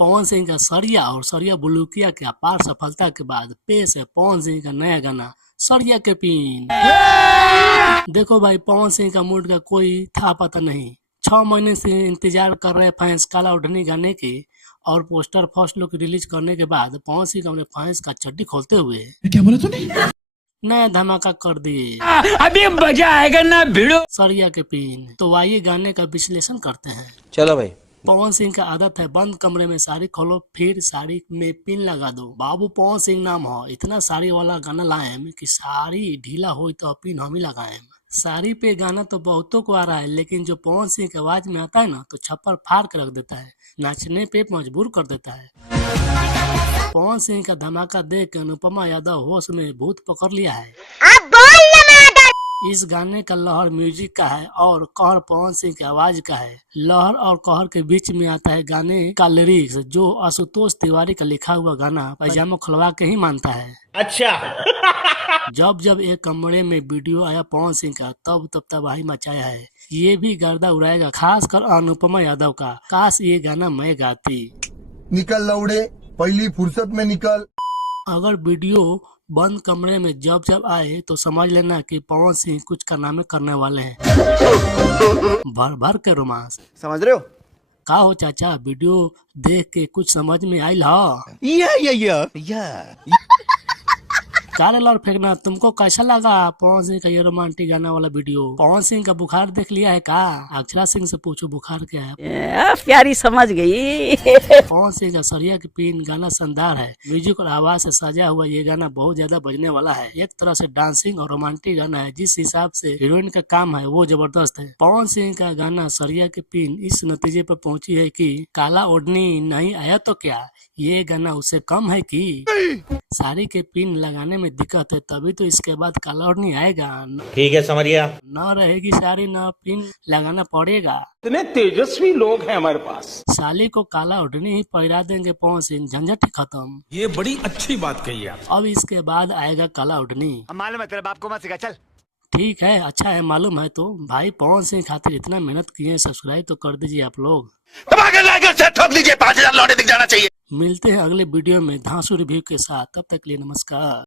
पवन सिंह का सरिया और सरिया बुलुकिया के अपार सफलता के बाद पेश है पवन सिंह का नया गाना सरिया के पीन। देखो भाई, पवन सिंह का मूड का कोई था पता नहीं। 6 महीने से इंतजार कर रहे फैंस काला ओढ़नी गाने के, और पोस्टर फर्स्ट लुक रिलीज करने के बाद पवन सिंह अपने फैंस का चड्डी खोलते हुए क्या बोला तूने? नया धमाका कर दिए। अभी मजा आएगा ना भिड़ो। सरिया के पीन। तो आइए गाने का विश्लेषण करते हैं। चलो भाई। पवन सिंह का आदत है बंद कमरे में साड़ी खोलो फिर साड़ी में पिन लगा दो। बाबू पवन सिंह नाम हो, इतना साड़ी वाला गाना लाए कि साड़ी ढीला हो तो पिन हम ही लगाए। साड़ी पे गाना तो बहुतों को आ रहा है, लेकिन जो पवन सिंह की आवाज में आता है ना तो छप्पर फाड़ के रख देता है, नाचने पे मजबूर कर देता है। पवन सिंह का धमाका देख के अनुपमा यादव होश में भूत पकड़ लिया है। इस गाने का लहर म्यूजिक का है और कहर पवन सिंह की आवाज का है। लहर और कहर के बीच में आता है गाने का लिरिक्स, जो आशुतोष तिवारी का लिखा हुआ गाना पैजामा खुलवा के ही मानता है। अच्छा। जब एक कमरे में वीडियो आया पवन सिंह का तब तबाही मचाया है। ये भी गर्दा उड़ाएगा, खास कर अनुपमा यादव का। काश ये गाना मैं गाती। निकल लौड़े, पहली फुर्सत में निकल। अगर वीडियो बंद कमरे में जब आए तो समझ लेना कि पवन सिंह कुछ कारनामे करने वाले हैं। भर भर के रोमांस। समझ रहे हो? का हो चाचा, वीडियो देख के कुछ समझ में आयल हो? कार लड़ फेंकना तुमको कैसा लगा पवन सिंह का ये रोमांटिक गाना वाला वीडियो? पवन सिंह का बुखार देख लिया है का? अक्षरा सिंह से पूछो बुखार क्या है। प्यारी समझ गई। पवन सिंह का सरिया की पीन गाना शानदार है। म्यूजिक और आवाज से सजा हुआ ये गाना बहुत ज्यादा बजने वाला है। एक तरह से डांसिंग और रोमांटिक गाना है। जिस हिसाब से हीरोइन का काम है वो जबरदस्त है। पवन सिंह का गाना सरिया की पीन इस नतीजे पर पहुंची है कि काला ओढ़नी नहीं आया तो क्या, ये गाना उससे कम है कि साड़ी के पिन लगाने में दिक्कत है, तभी तो इसके बाद काला ओढ़नी आएगा। ठीक है, समझ गया। न रहेगी साड़ी न पिन लगाना पड़ेगा। इतने तेजस्वी लोग हैं हमारे पास। साली को काला ओढ़नी ही पहरा देंगे पवन सिंह, झंझट खत्म। ये बड़ी अच्छी बात कही आप। अब इसके बाद आएगा काला ओढ़नी। मालूम है तेरे बाप को मत सिखा, चल। ठीक है, अच्छा है, मालूम है तो भाई पवन सिंह खातिर इतना मेहनत किए, सब्सक्राइब तो कर दीजिए आप लोग। ठोक लीजिए, 5000 लौटे दिख जाना चाहिए। मिलते हैं अगले वीडियो में धांसू रिव्यू के साथ, तब तक के लिए नमस्कार।